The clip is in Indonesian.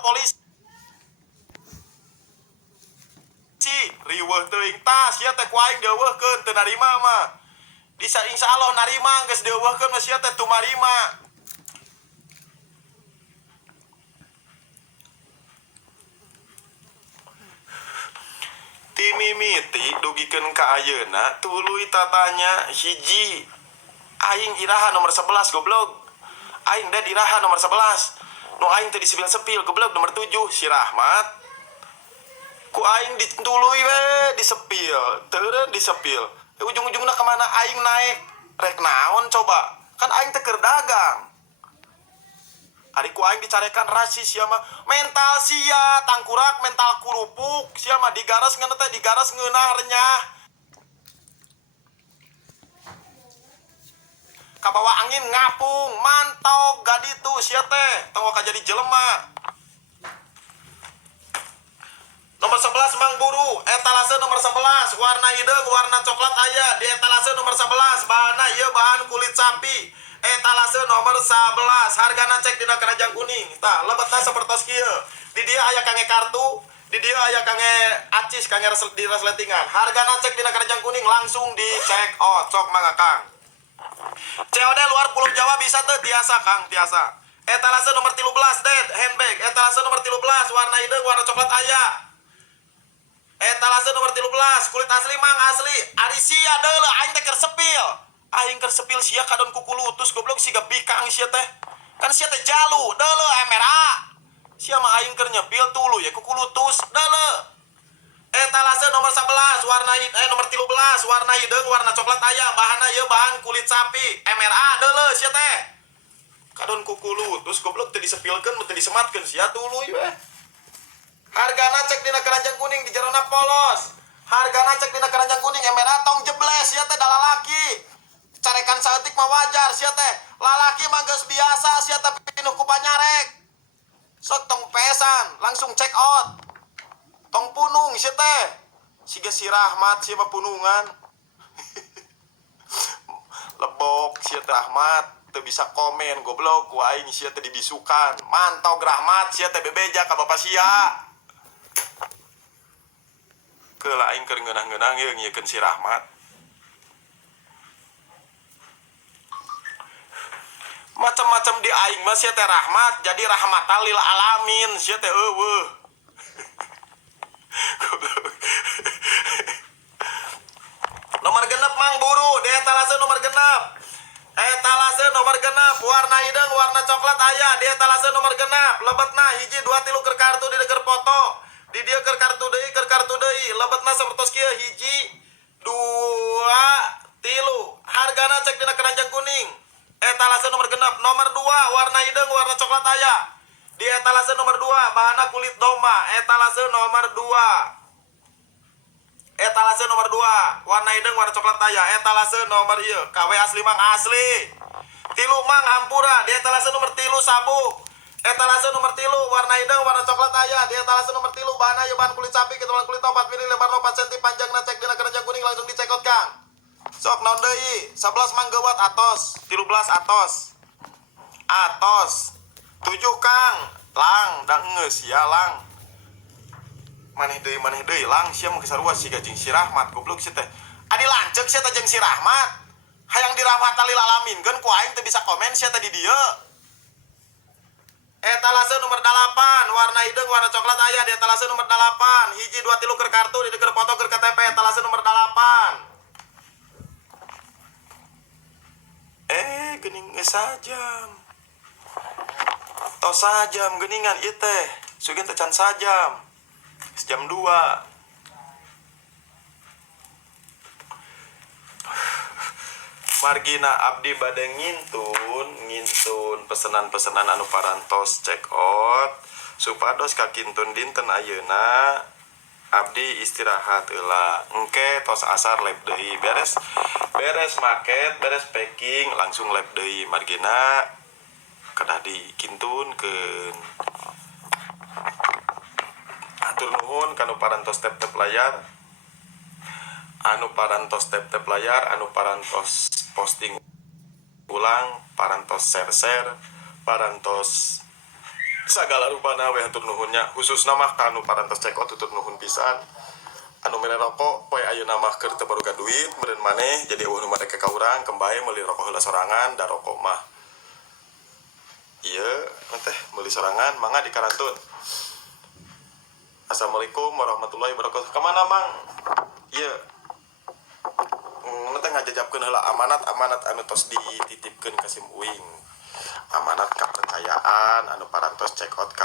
polisi riweuh teuing tah sia teh ku aing deuweuhkeun teu narima mah bisa insyaallah narima geus deuweuhkeun mah sia teh tumarima. Ti mimiti dugikeun ka ayeuna tuluy tatanya hiji aing iraha nomor 11 goblok. Aing da diraha nomor 11. Nu aing teh disepil-sepil goblok nomor 7 si Rahmat. Ku aing dituluy we disepil, teureun disepil. Ujung-ujungna kemana aing naik? Rek naon coba? Kan aing teh keur dagang. Ari ku aing dicarekan rasis sia mah mental sia tangkurak mental kurupuk sia mah digaras ngeunah teh digaras ngeunah renyah. Kabawa angin ngapung mantau gaditu sia teh tong ka jadi jelema. Nomor 11 Mang Buru etalase nomor 11 warna hideung warna coklat aya di etalase nomor 11 bahanna ieu bahan kulit sapi etalase nomor 11 hargana cek dina keranjang kuning tah lebetna sapertos kieu di dieu aya kange kartu di dieu aya kange acis kange di resletingan hargana cek dina keranjang kuning langsung di check out sok mangga Kang. COD luar Pulau Jawa bisa teh tiasa Kang tiasa. Etalase nomor 13 dead handbag etalase nomor 13 warna hideung warna coklat aya etalase nomor 13 kulit asli mang asli ari sia deuleu aing teh keur sepil aing keur sepil sia kadon kuku lutus goblok siga bikang sia teh kan sia teh jalu deuleu emera sia mah aing keur nyepil tuluy ya kuku lutus deuleu etalase nomor 11 warna nomor 13 warna hideung warna coklat aya bahanna ieu bahan kulit sapi MRA deuleu sia teh kadon kuku lutus goblok teu disepilkeun teu disematkeun sia tuluy we. Hargana cek dina keranjang kuning di jerona polos. Hargana cek dina keranjang kuning emera tong jebles sia teh da lalaki. Carekan saeutik mah wajar sia teh. Lalaki mah geus biasa sia teh pinuh ku panyarek. Sok tong pesan, langsung check out. Tong punung sia teh. Siga si Rahmat sia mah punungan. Lebok sia teh Rahmat teu bisa komen goblok ku aing sia teh dibisukan. Mantau Rahmat sia teh bebeja ka bapak sia. Keula aing keur ngeunah-ngeunah ieu ngiekeun si Rahmat. Macam-macam di aing mah sia teh Rahmat jadi rahmatan lil alamin sia teh eueuh. Nomor genep Mang Buru di etalase nomor genep. Etalase nomor genep warna hideung warna coklat aya di etalase nomor genep lebetna hiji 2 3 keur kartu di keur foto. Di dia keur kartu deui lebetna sapertos kieu hiji 2 3 hargana cek dina keranjang kuning etalase nomor genep nomor 2 warna hideung warna coklat aya di etalase nomor 2 bahanna kulit domba etalase nomor 2 etalase nomor 2 warna hideung warna coklat aya etalase nomor ieu KW asli mang asli tilu mang hampura di etalase nomor 3 sabuk etalase nomor 3 warna hideung warna coklat aya di etalase nomor 3 bahan aya bahan kulit sapi ketebalan kulit 4 mili lebar 4 cm panjangna cek dina keranjang kuning langsung dicek out Kang. Sok naon deui 11 manggewat atos 13 atos 7 Kang lang da geus ya lang maneh deui lang sia mah sarua siga jeung si Rahmat goblok sia teh adi lanceuk sia teh jeung si Rahmat hayang dirahmatan lil alaminkeun ku aing teu bisa komen sia teh di dieu. Etalase nomor 8 warna hideung warna coklat aya di etalase nomor 8 hiji 2 3 keur kartu di keur foto keur KTP etalase nomor 8 geuning geus sajam tos sajam geuningan ieu teh sugan teh can sajam jam 2 margina abdi bade ngintun pesanan-pesanan anu parantos check out supados kakintun dinten ayeuna abdi istirahat heula engke tos asar lab deui beres market beres packing langsung lab deui margina kedah dikintunkeun atur nuhun kanu parantos tep-tep layar anu parantos tep-tep layar anu parantos posting ulang parantos share parantos Sagala rupana we hatur nuhunnya khususna mah kanu parantos cek out tutur nuhun pisan anu mere rokok poe ayeuna mah keur teu baruga duit meureun maneh jadi eueuh nu madeke ka urang kembae meuli rokok heula sorangan da rokok mah ieu teh meuli sorangan mangga dikarantun. Assalamualaikum warahmatullahi wabarakatuh. Kemana mang? Iya teh ngajajabkeun heula amanat anu tos dititipkeun ka Sim Uing, amanat kepercayaan anu parantos check out ka